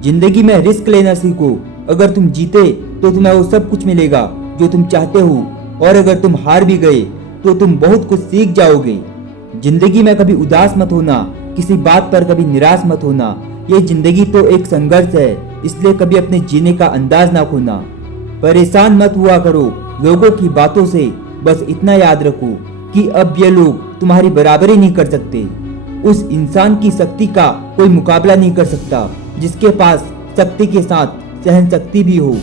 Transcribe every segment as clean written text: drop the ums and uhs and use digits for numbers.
जिंदगी में रिस्क लेना सीखो। अगर तुम जीते तो तुम्हें वो सब कुछ मिलेगा जो तुम चाहते हो, और अगर तुम हार भी गए तो तुम बहुत कुछ सीख जाओगे। जिंदगी में कभी उदास मत होना, किसी बात पर कभी निराश मत होना। ये जिंदगी तो एक संघर्ष है, इसलिए कभी अपने जीने का अंदाज ना खोना। परेशान मत हुआ करो लोगों की बातों से, बस इतना याद रखो कि अब ये लोग तुम्हारी बराबरी नहीं कर सकते। उस इंसान की शक्ति का कोई मुकाबला नहीं कर सकता जिसके पास शक्ति के साथ सहन शक्ति भी हो।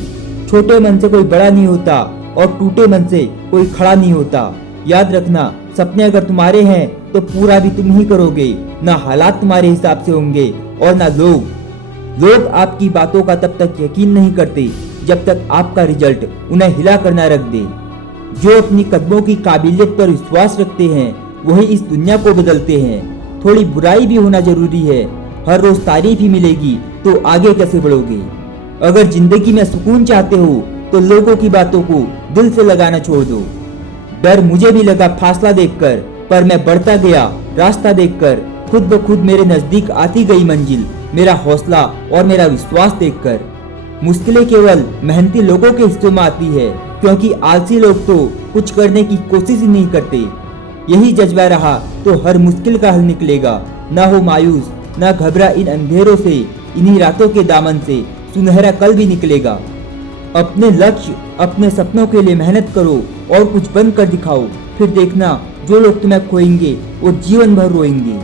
छोटे मन से कोई बड़ा नहीं होता और टूटे मन से कोई खड़ा नहीं होता। याद रखना, सपने अगर तुम्हारे हैं तो पूरा भी तुम ही करोगे। ना हालात तुम्हारे हिसाब से होंगे और ना लोग आपकी बातों का तब तक यकीन नहीं करते जब तक आपका रिजल्ट उन्हें हिला कर ना रख दे। जो अपनी कदमों की काबिलियत पर विश्वास रखते हैं वही इस दुनिया को बदलते हैं। थोड़ी बुराई भी होना जरूरी है, हर रोज तारीफ ही मिलेगी तो आगे कैसे बढ़ोगे। अगर जिंदगी में सुकून चाहते हो तो लोगों की बातों को दिल से लगाना छोड़ दो। डर मुझे भी लगा फासला देखकर, पर मैं बढ़ता गया रास्ता देखकर। खुद ब खुद मेरे नजदीक आती गई मंजिल, मेरा हौसला और मेरा विश्वास देखकर। मुश्किलें केवल मेहनती लोगों के हिस्से में आती है, क्योंकि आलसी लोग तो कुछ करने की कोशिश ही नहीं करते। यही जज्बा रहा तो हर मुश्किल का हल निकलेगा। ना हो मायूस, ना घबरा इन अंधेरों से, इन्हीं रातों के दामन से सुनहरा कल भी निकलेगा। अपने लक्ष्य, अपने सपनों के लिए मेहनत करो और कुछ बन कर दिखाओ। फिर देखना, जो लोग तुम्हें खोएंगे वो जीवन भर रोएंगे।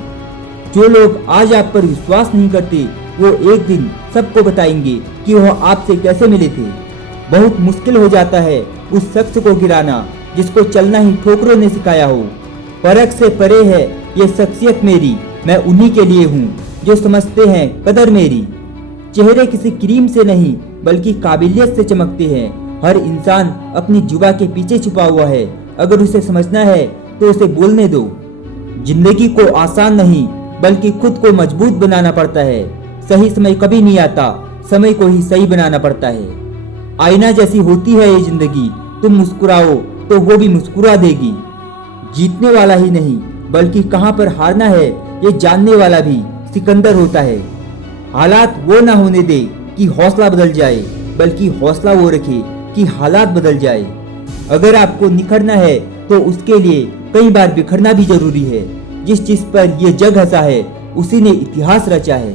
जो लोग आज आप पर विश्वास नहीं करते वो एक दिन सबको बताएंगे कि वह आपसे कैसे मिले थे। बहुत मुश्किल हो जाता है उस शख्स को गिराना जिसको चलना ही ठोकरों ने सिखाया हो। फर्क से परे है ये शख्सियत मेरी, मैं उन्हीं के लिए हूँ जो समझते हैं कदर मेरी। चेहरे किसी क्रीम से नहीं बल्कि काबिलियत से चमकते हैं। हर इंसान अपनी जुबा के पीछे छुपा हुआ है, अगर उसे समझना है तो उसे बोलने दो। जिंदगी को आसान नहीं बल्कि खुद को मजबूत बनाना पड़ता है। सही समय कभी नहीं आता, समय को ही सही बनाना पड़ता है। आईना जैसी होती है ये जिंदगी, तुम मुस्कुराओ तो वो भी मुस्कुरा देगी। जीतने वाला ही नहीं बल्कि कहाँ पर हारना है ये जानने वाला भी सिकंदर होता है। हालात वो ना होने दे कि हौसला बदल जाए, बल्कि हौसला वो रखे कि हालात बदल जाए। अगर आपको निखरना है तो उसके लिए कई बार बिखरना भी जरूरी है। जिस चीज पर ये जग हंसा है उसी ने इतिहास रचा है।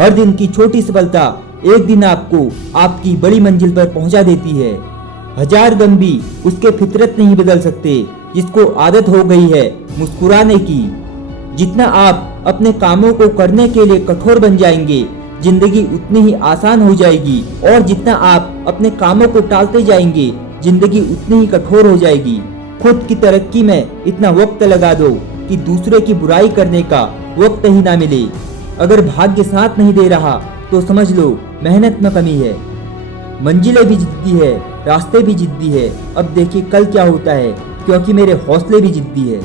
हर दिन की छोटी सफलता एक दिन आपको आपकी बड़ी मंजिल पर पहुंचा देती है। हजार गम भी उसके फितरत नहीं बदल सकते जिसको आदत हो गई है मुस्कुराने की। जितना आप अपने कामों को करने के लिए कठोर बन जाएंगे, जिंदगी उतनी ही आसान हो जाएगी। और जितना आप अपने कामों को टालते जाएंगे, जिंदगी उतनी ही कठोर हो जाएगी। खुद की तरक्की में इतना वक्त लगा दो कि दूसरे की बुराई करने का वक्त ही ना मिले। अगर भाग्य साथ नहीं दे रहा तो समझ लो मेहनत में कमी है। मंजिलें भी जिद्दी है, रास्ते भी जिद्दी है। अब देखिए कल क्या होता है, क्योंकि मेरे हौसले भी जिद्दी है।